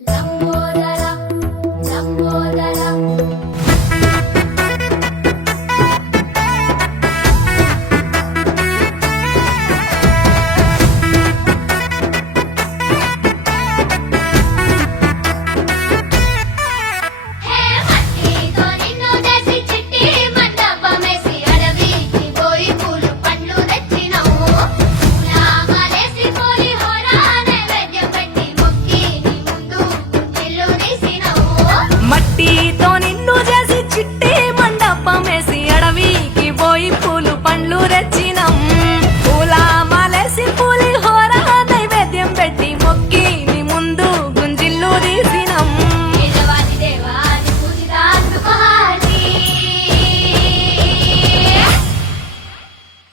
లంబోదర లంబోదర మట్టితో నిన్ను చేసి చిట్టి మండపమేసి అడవికి పోయి పూలు పండ్లు తెచ్చినం పూల మాలేసి పులిహోర నైవేద్యం పెట్టి మొక్కి నీ ముందు గుంజిల్లు తీసినం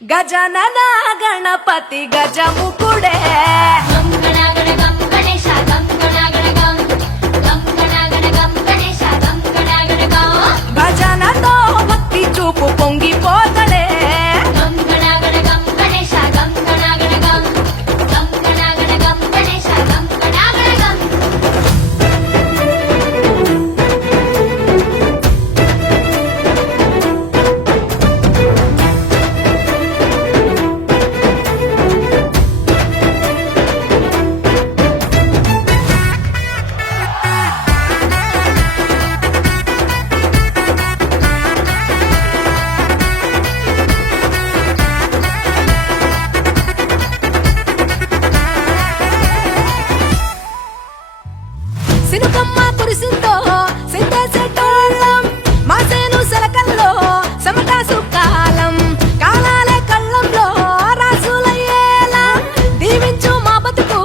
గజనన గణపతి గజముకుడే భజనతో భక్తి చూపు పొంగిపోతడే సినుకమ్మ కురిసిందో సిందేసేటోళ్ళం మాసేను సెలకల్లో సమటా సుకాలం కాలాలే కళ్ళంలో రాసులయ్యేలా దీవించు మా బతుకు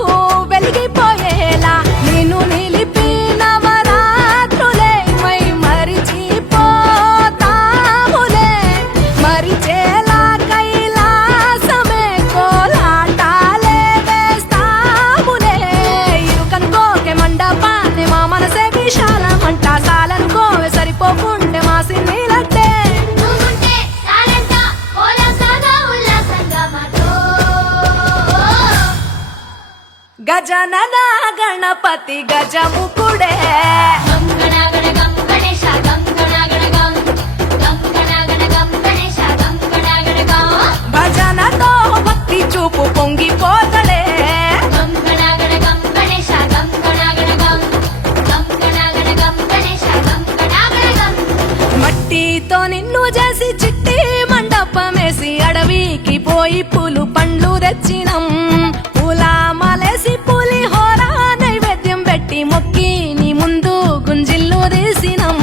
వెలిగిపోయేలా నేను నిలిపిన వరాత్రులే మై మరిచిపోతాములే మరిచేలా కైలాసమే కోలాటాలే వేస్తాములే ఇరుకనుకోకే మండపా మా మనసే విశాలమంట సాలనుకోవే సరిపోకుంటే మా సిన్నీలట్టే గజనన గణపతి గజముకుడే భజనతో భక్తి చూపు పొంగిపోతడే మట్టితో నిన్ను చేసి చిట్టి మండపమేసి అడవికి పోయి పూలు పండ్లు తెచ్చినం పూల మాలేసి పులిహోర నైవేద్యం పెట్టి మొక్కి నీ ముందు గుంజిల్లు తీసినం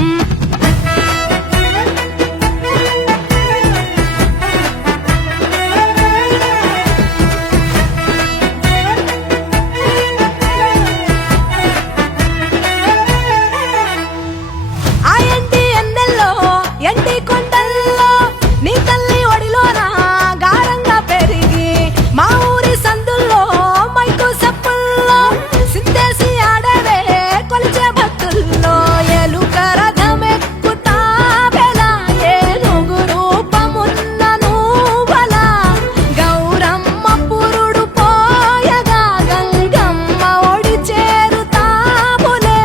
ఆ ఎంటి ఎన్నెల్లో ఎంటి కొండల్లో నీ తల్లి ఒడిలోన గారంగా పెరిగి మా ఊరి సందుల్లో మైకు సప్పుల్లో సిందేసి ఆడవే కొలిచే భక్తుల్లో ఎలుక రథమెక్కుతావెలా ఏనుగు రూపమున్న నువ్వలా గౌరమ్మ పురుడు పోయగా గంగమ్మ ఒడి చేరుతాములే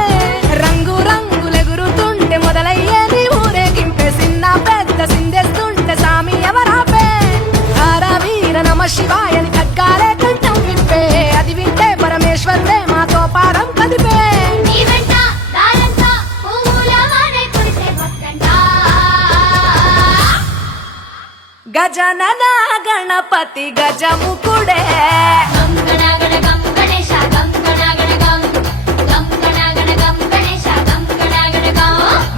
రంగు రంగులెగురుతుంటే మొదలయ్యే నీ ఊరేగింపే చిన్న పెద్ద సిందేస్తుంటే సామి ఎవరాపే హర వీర నమ శివాయని ఖడ్గాలే కంఠం విప్పే అది వింటే పరమేశ్వరుడే మాతో పారం కదిపే గజనన గణపతి గజముకుడే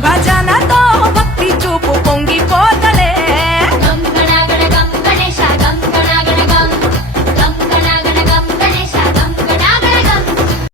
భజనతో భక్తి చూపు పొంగిపో